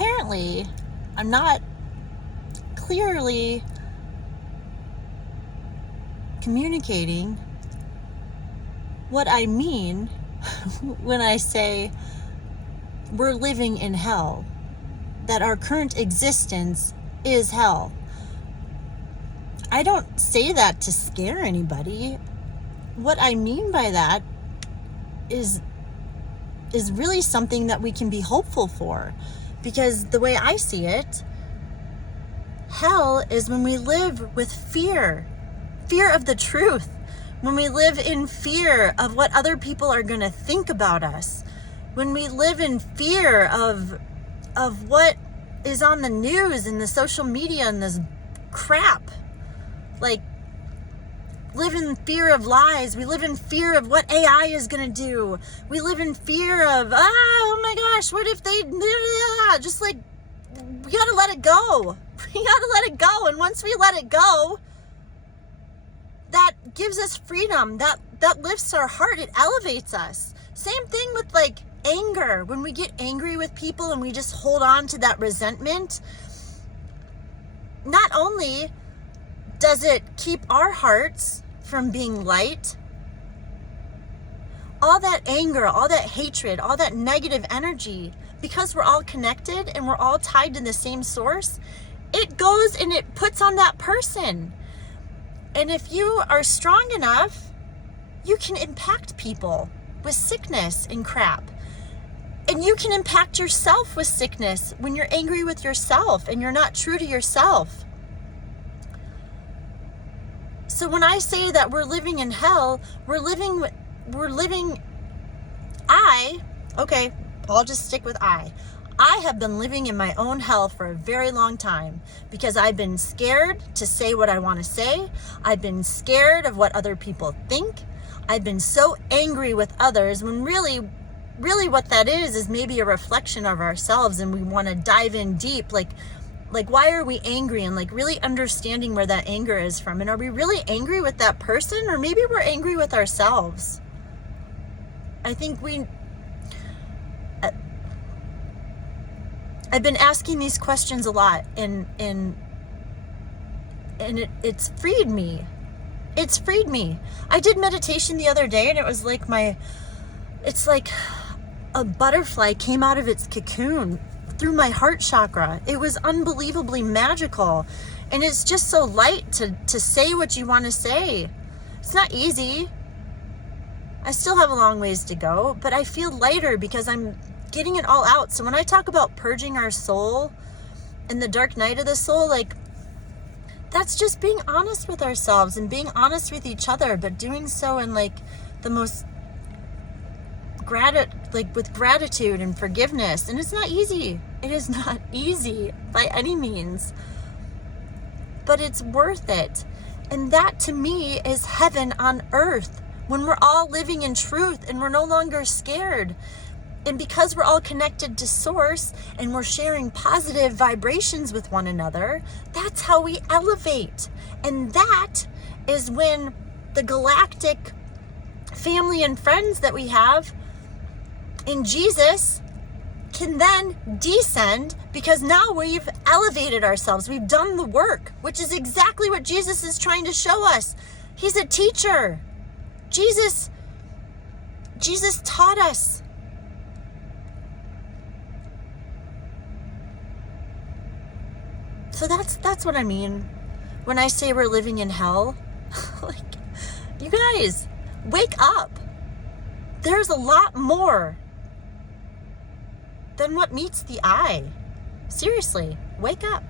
apparently I'm not clearly communicating what I mean when I say we're living in hell, that our current existence is hell. I don't say that to scare anybody. What I mean by that is really something that we can be hopeful for, because the way I see it, hell is when we live with fear of the truth, when we live in fear of what other people are going to think about us, when we live in fear of what is on the news and the social media and this crap. Like, live in fear of lies. We live in fear of what AI is going to do. We live in fear of, oh my gosh, what if they, just like, we got to let it go. We got to let it go. And once we let it go, that gives us freedom. That lifts our heart. It elevates us. Same thing with like anger. When we get angry with people and we just hold on to that resentment, not only does it keep our hearts from being light, all that anger, all that hatred, all that negative energy, because we're all connected and we're all tied to the same source, it goes and it puts on that person. And if you are strong enough, you can impact people with sickness and crap. And you can impact yourself with sickness when you're angry with yourself and you're not true to yourself. So when I say that we're living in hell, I'll just stick with I have been living in my own hell for a very long time, because I've been scared to say what I want to say. I've been scared of what other people think. I've been so angry with others when really what that is maybe a reflection of ourselves, and we want to dive in deep. Like why are we angry, and like really understanding where that anger is from. And are we really angry with that person, or maybe we're angry with ourselves? I think I've been asking these questions a lot, and it's freed me. It's freed me. I did meditation the other day, and it was like it's like a butterfly came out of its cocoon through my heart chakra. It was unbelievably magical. And it's just so light to say what you want to say. It's not easy. I still have a long ways to go, but I feel lighter because I'm getting it all out. So when I talk about purging our soul and the dark night of the soul, like, that's just being honest with ourselves and being honest with each other, but doing so in like the most with gratitude and forgiveness. And it's not easy. It is not easy by any means, but it's worth it. And that to me is heaven on earth, when we're all living in truth and we're no longer scared. And because we're all connected to source and we're sharing positive vibrations with one another, that's how we elevate. And that is when the galactic family and friends that we have in Jesus can then descend, because now we've elevated ourselves. We've done the work, which is exactly what Jesus is trying to show us. He's a teacher. Jesus taught us. So that's what I mean when I say we're living in hell. Like, you guys, wake up. There's a lot more than what meets the eye. Seriously, wake up.